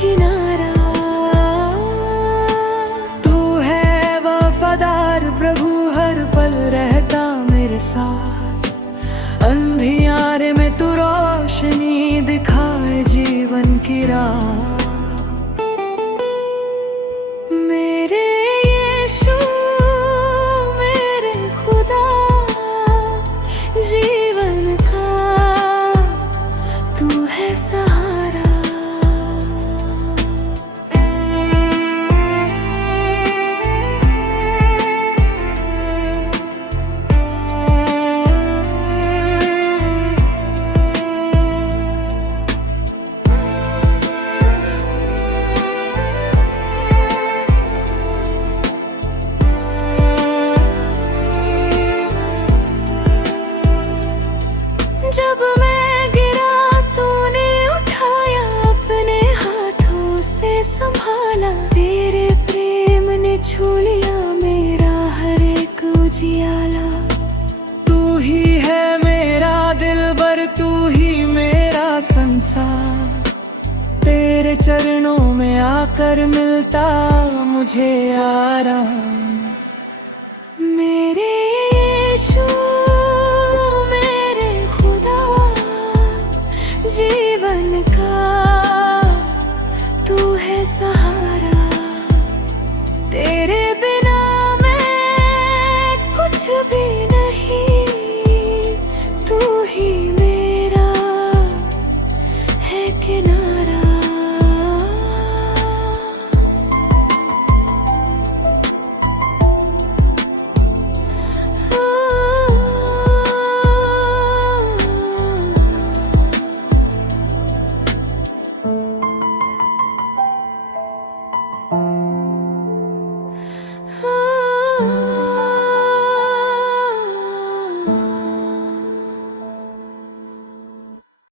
किनारा। तू है वफादार प्रभु, हर पल रहता मेरे साथ। अंधियारे में तू रोशनी दिखाए जीवन की राह। मेरे यीशु मेरे खुदा, जीवन का तू है सहारा। जब मैं गिरा तूने उठाया, अपने हाथों से संभाला। तेरे प्रेम ने छू लिया मेरा हर एक उजियाला। तू ही है मेरा दिलबर, तू ही मेरा संसार। तेरे चरणों में आकर मिलता मुझे आराम। मेरे यीशु मेरे खुदा, जीवन का तू है सहारा। तेरे